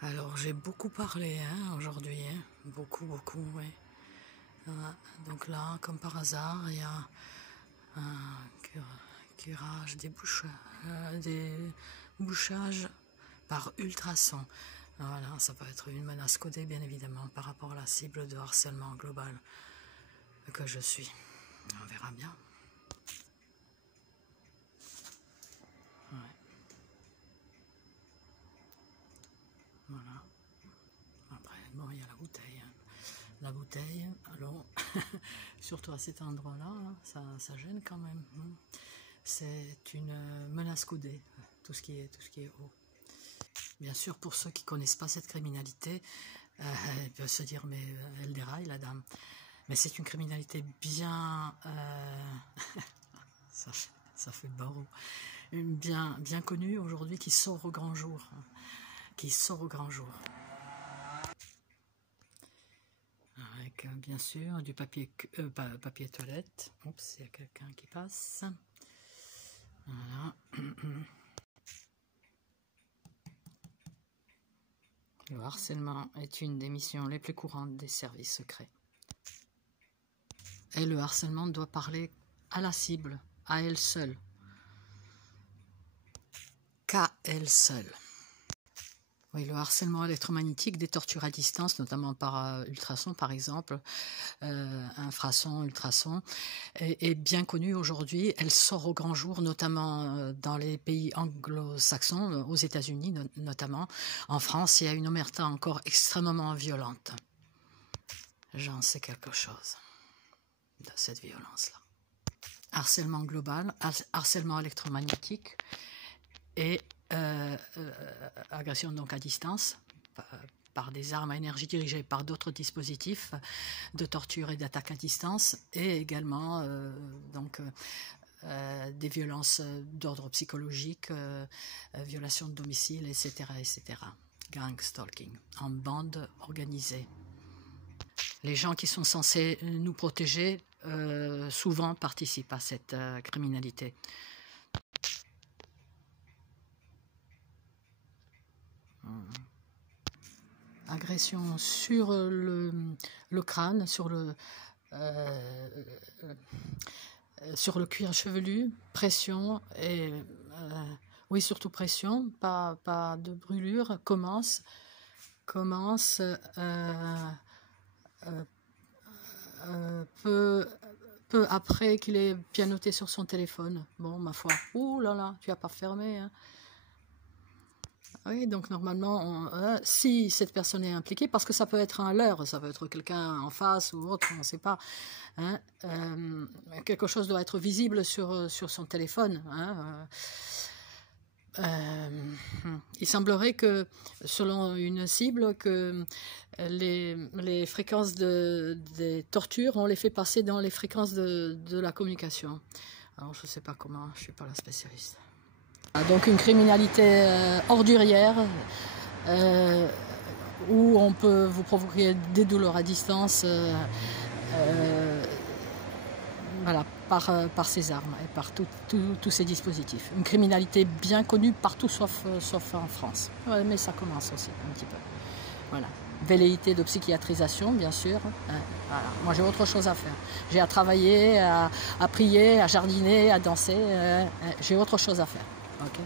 Alors j'ai beaucoup parlé aujourd'hui, beaucoup, oui. Donc là, comme par hasard, il y a un curage des bouchages par ultrasons. Voilà, ça peut être une menace codée, bien évidemment, par rapport à la cible de harcèlement global que je suis. On verra bien. Ouais. Voilà. Après, bon, il y a la bouteille. La bouteille, alors, surtout à cet endroit-là, ça gêne quand même. C'est une menace codée, tout ce qui est haut. Bien sûr, pour ceux qui ne connaissent pas cette criminalité, ils peuvent se dire, mais elle déraille, la dame. Mais c'est une criminalité bien... ça fait barreau. Bien connue aujourd'hui, qui sort au grand jour. Avec bien sûr du papier toilette. Oups, il y a quelqu'un qui passe. Voilà. Le harcèlement est une des missions les plus courantes des services secrets. Et le harcèlement doit parler à la cible, à elle seule. Qu'à elle seule. Oui, le harcèlement électromagnétique, des tortures à distance, notamment par ultrasons par exemple, infrasons, ultrasons, est bien connue aujourd'hui. Elle sort au grand jour, notamment dans les pays anglo-saxons, aux États-Unis notamment. En France, il y a une omerta encore extrêmement violente. J'en sais quelque chose de cette violence-là. Harcèlement global, harcèlement électromagnétique et agression donc à distance par des armes à énergie dirigées par d'autres dispositifs de torture et d'attaque à distance, et également des violences d'ordre psychologique, violation de domicile, etc. Gang stalking en bande organisée. Les gens qui sont censés nous protéger souvent participent à cette criminalité. Agression sur le crâne, sur le cuir chevelu, pression, et oui, surtout pression, pas de brûlure, commence peu après qu'il ait pianoté sur son téléphone. Bon, ma foi, ouh là là, tu n'as pas fermé, hein. Oui, donc normalement, si cette personne est impliquée, parce que ça peut être un leurre, ça peut être quelqu'un en face ou autre, on ne sait pas, hein, quelque chose doit être visible sur son téléphone. Il semblerait que, selon une cible, que les fréquences des tortures, on les fait passer dans les fréquences de la communication. Alors, je ne sais pas comment, je ne suis pas la spécialiste. Donc une criminalité ordurière où on peut vous provoquer des douleurs à distance, voilà, par ces armes et par tous ces dispositifs. Une criminalité bien connue partout sauf en France. Ouais, mais ça commence aussi un petit peu. Voilà. Velléité de psychiatrisation, bien sûr. Voilà. Moi, j'ai autre chose à faire. J'ai à travailler, à prier, à jardiner, à danser. J'ai autre chose à faire. Ok.